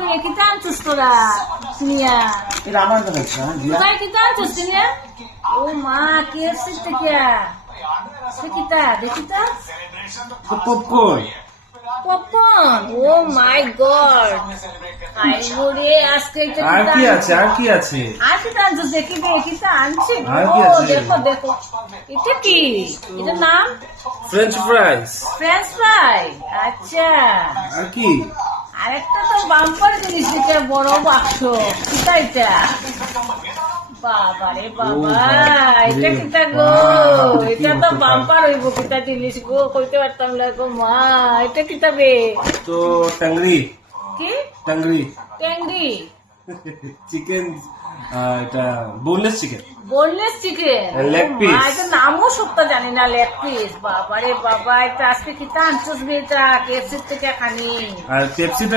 রে কিতা আনছিস তোরা নিয়া এটা আমার কথা হচ্ছে, হ্যাঁ, জিয়া। কোথায় কিতা আনছিস নিয়া? ও মা কেএফসি থেকে সে কিতা দেখি তো তো popcorn. Popcorn. Oh my god, আই গোরে আজকে এটা আর কিতা কি আনছিস? আছে, আর কি আছে? আর কিতা আনছিস দেখি দে কিতা আনছি আর ও কি আছে? দেখো দেখো এটা কি, এটা নাম ফ্রেঞ্চ ফ্রাইস। French fry. আচ্ছা আর কি? আরেকটা তো বাম্পার জিনিস দিতে বড় বাক্স, কিতা এটা? বাবা রে বাবা, এটা কিতা গো? বাহ, এটা তো বাম্পার হইব কিতা জিনিস গো, কইতে পারতাম না গো মা। এটা কিতা বে? তো টাংরি, কি টাংরি ট্যাংরি? চিকেন, এটা boneless chicken. Boneless chicken. leg piece। এটা নামও সত্য জানি না, লেগ পিস। বাবা রে বাবা, এটা আজকে কিতা আনছিস বে? এটা কেএফসি থেকে খানি। আর পেপসিটা